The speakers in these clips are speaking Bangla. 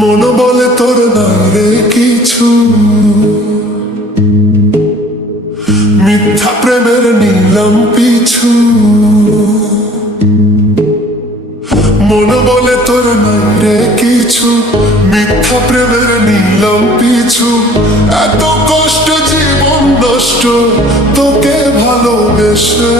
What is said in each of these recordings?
মন বলে তোর নাই রে কিছু, মিথ্যা প্রেমের নিলাম পিছু। মন বলে তোর নাই রে কিছু, মিথ্যা প্রেমের নিলাম পিছু। এত কষ্ট জীবন নষ্ট তোকে ভালোবেসে,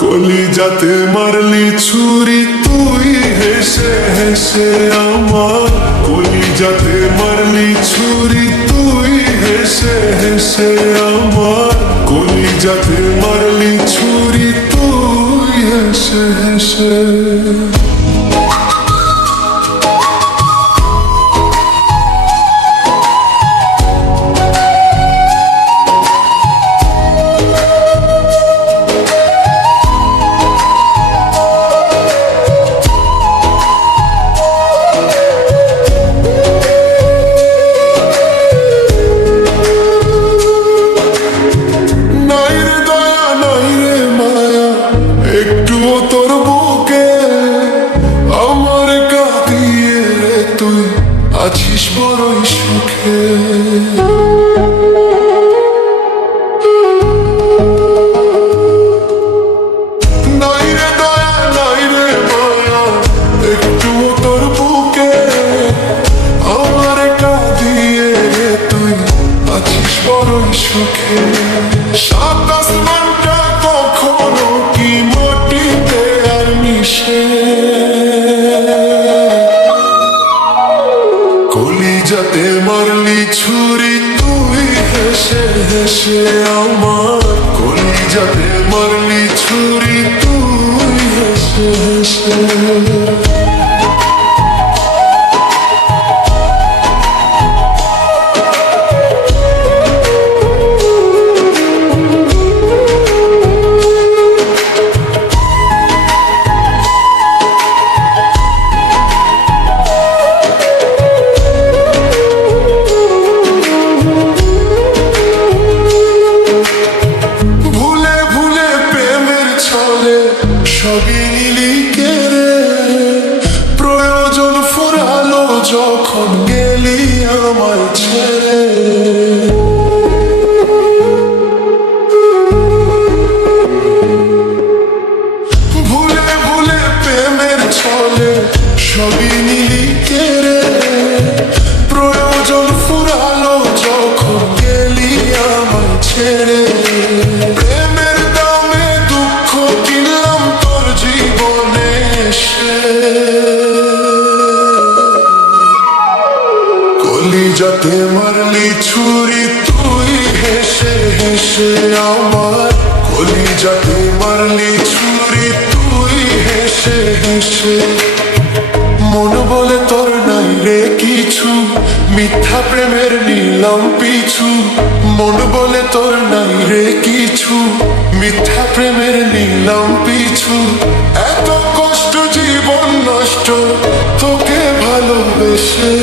কলিজাতে মারলি ছুরি তুই হেসে হেসে আমার। কলিজাতে মারলি ছুরি তুই হেসে হেসে আমার। কলিজাতে মারলি ছুরি তুই হেসে হেসে। তোর বুকে আমার কাঁদিয়ে রে তুই আছিস বড়ই সুখে। নাই রে দয়া নাই রে মায়া, একটু তোর বুকে আমার কাঁদিয়ে রে তুই আছিস বড়ই সুখে। সাত আসমানটা কখনো কি মাটিতে আর মিশে, কলিজাতে মারলি ছুরি তুই হেসে হেসে আমার। কলিজাতে মারলি ছুরি তুই হেসে হেসে। সবই নিলি কেড়ে, প্রয়োজন ফুরালো যখন গেলি আমায় ছেড়ে। ভুলে ভুলে প্রেমের ছলে সবই নিলি কেড়ে, প্রয়োজন ফুরালো যখন গেলি আমায় ছেড়ে। প্রেমের দামে দুঃখ কিনলাম তোর জীবনে এসে, কলিজাতে মারলি ছুরি তুই হেসে হেসে আমার। কলিজাতে মারলি ছুরি তুই হেসে হেসে। মন বলে তোর নাই রে কিছু, মিথ্যা প্রেমের নিলাম পিছু। মন বলে তোর নাই রে কিছু, মিথ্যা প্রেমের নিলাম পিছু। এত কষ্ট জীবন নষ্ট তোকে ভালোবেসে,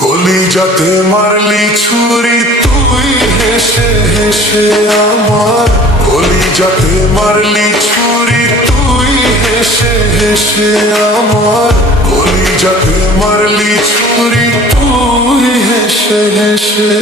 কলিজাতে মারলি ছুরি তুই হেসে হেসে আমার। কলিজাতে মারলি ছুরি তুই হেসে হেসে আমার। কলিজাতে মারলি ছুরি তুই হেসে হেসে।